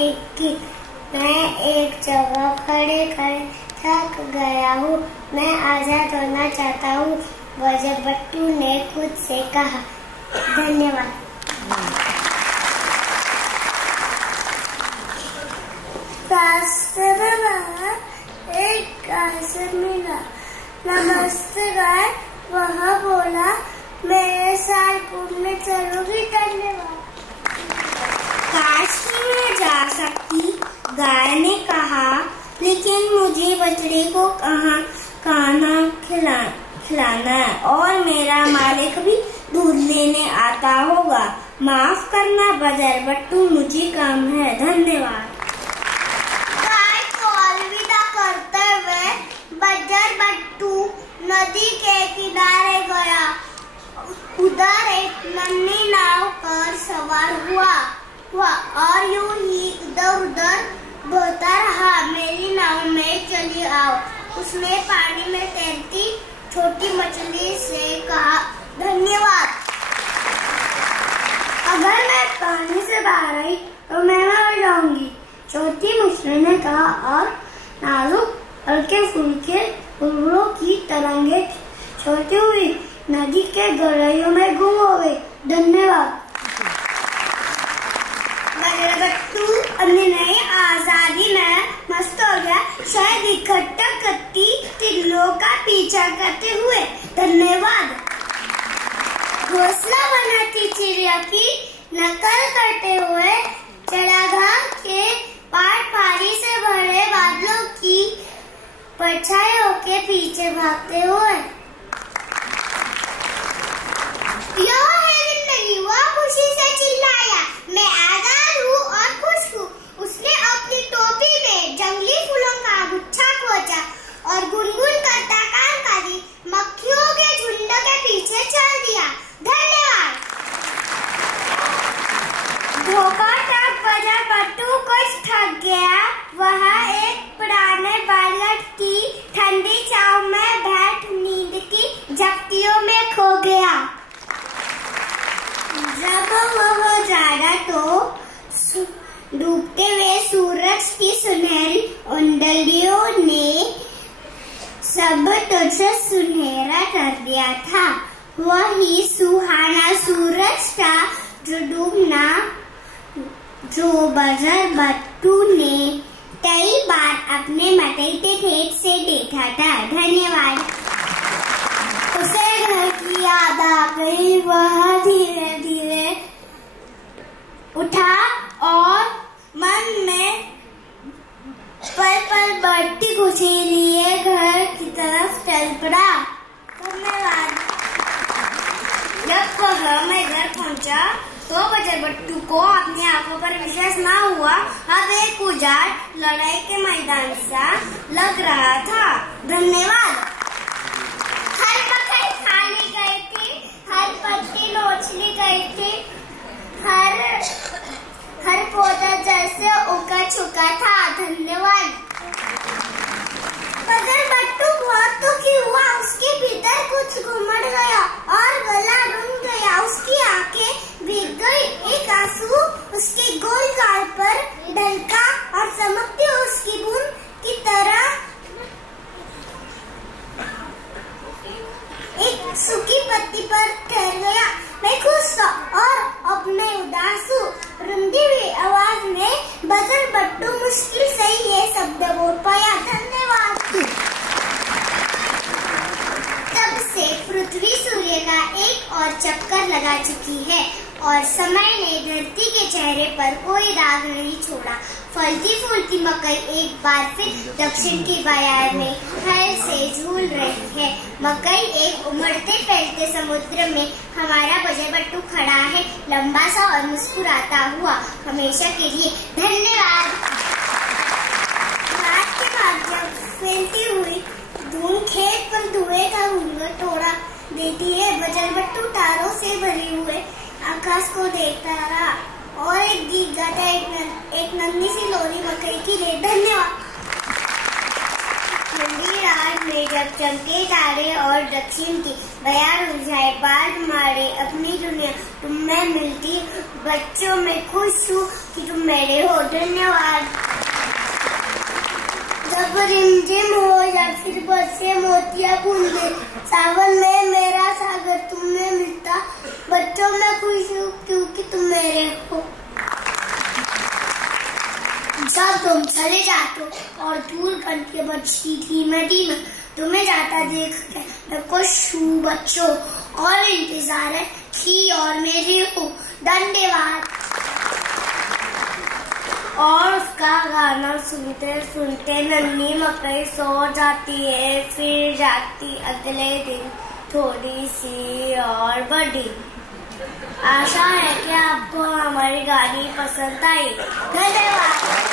एक गीत। मैं एक जगह खड़े खड़े थक गया हूँ, मैं आजाद होना चाहता हूँ, बजरबट्टू ने खुद से कहा। धन्यवाद। रास्ते में एक गाय से मिला। नमस्ते गाय, वह बोला, मेरे साथ घूमने चलोगी? धन्यवाद। काश मैं जा सकती, गाय ने कहा, लेकिन मुझे बछड़े को खाना खिलाना है और मेरा मालिक भी दूध लेने आता होगा। माफ करना बजरबट्टू, मुझे काम है। धन्यवाद। गाय को अलविदा करते हुए बजरबट्टू नदी के किनारे गया। उधर एक नन्ही नाव पर सवार हुआ और यूं ही इधर उधर बहता रहा। मेरी नाव में चली आओ, उसने पानी में तैरती छोटी मछली से कहा। धन्यवाद। अगर मैं पानी से बाहर आई तो मैं मर जाऊंगी, छोटी मछली ने कहा और नाजुक हल्के फुल्के बुलबुलों की तरंगे छोटी हुई नदी के गहराइयों में गुम हो गई। धन्यवाद। बजरबट्टू अपनी नई आजादी में मस्त हो गया, शायद इकट्ठा करती तिल्लों का पीछा करते हुए। धन्यवाद। घोंसला बनाती चिड़िया की नकल करते हुए चढ़ागाह के पहाड़ी से भरे बादलों की परछाइयों के पीछे भागते हुए। यह है जिंदगी, वह खुशी से चिल्लाया, मैं आजाद हूँ और खुश हूँ। उसने अपनी टोपी में जंगली फूलों का गुच्छा खोजा और गुनगुन करता कानकारी मक्खियों के झुंड के पीछे चल दिया। धन्यवाद। धोखा तक बजरबट्टू कुछ थक गया। वह एक पुराने बरगद की ठंडी छांव में बैठ नींद की झपकियों में खो गया। जब वह जागा तो डूबते हुए सूरज की सुनहरी उंडलियों ने सब कुछ सुनहरा कर दिया था। वही सुहाना सूरज था जो बजरबट्टू ने कई बार अपने मकई के खेत से देखा था। धन्यवाद। उसे घर की याद आ गई। वह धीरे धीरे उठा और मन में पल पल बढ़ती खुशी लिए घर की तरफ चल पड़ा। धन्यवाद। जब वह घर पहुंचा तो बजरबट्टू को अपनी आंखों पर विश्वास न हुआ। अब एक उजाड़ लड़ाई के मैदान सा लग रहा था। धन्यवाद। हर मकई खा ली गई थी, हर पत्ती नोच ली गई थी, हर पौधा जल से उगा चुका था। धन्यवाद। बजरबट्टू बहुत दुखी हुआ। उसके भीतर कुछ घुमड़ गया और गला रुंध गया। उसकी आंखें भीग गई। एक आंसू उसके गोल गाल पर ढलका और चमकती उसकी बूंद की तरह एक सूखी पत्ती पर ठहर गया। मैं खुश था और अपने उदास रुंधी हुई आवाज में बजरबट्टू मुश्किल से ये शब्द बोल पाया। धन्यवाद। तब से पृथ्वी सूर्य का एक और चक्कर लगा चुकी है और समय ने धरती के चेहरे पर कोई दाग नहीं छोड़ा। फलती फूलती मकई एक बार फिर दक्षिण की बयार में हल से झूल रही है। मकई एक उमड़ते फैलते समुद्र में हमारा बजरबट्टू खड़ा है, लंबा सा और मुस्कुराता हुआ हमेशा के लिए। धन्यवाद। रात के बाद जब फैलती हुई धूम खेत पर धुएं का घूंघट तोड़ा देती है, बजरबट्टू तारों से भरे हुए आकाश को देखता रहा और एक गीत गाता एक नन्ही सी लोरी मकई की ले। धन्यवाद। ठंडी रात में जब चमके तारे और दक्षिण की बयान उलझाए बाल मारे अपनी दुनिया तुम में मिलती बच्चों में खुश हूँ कि तुम मेरे हो। धन्यवाद। जब रिमझिम हो या फिर बरसे मोतिया बूंदे सावन में मेरा सागर तुमने मिलता बच्चों में खुश हूँ क्योंकि तुम मेरे हो। जब तुम चले जाते हो और दूर घंटियां बजती थी नदी में तुम्हें जाता देख के मैं खुश हूँ बच्चों और इंतजार है कि और मेरे हो। धन्यवाद। और उसका गाना सुनते सुनते नन्ही मकई सो जाती है फिर जाती अगले दिन थोड़ी सी और बड़ी। आशा है कि आपको हमारी गानी पसंद आई। धन्यवाद।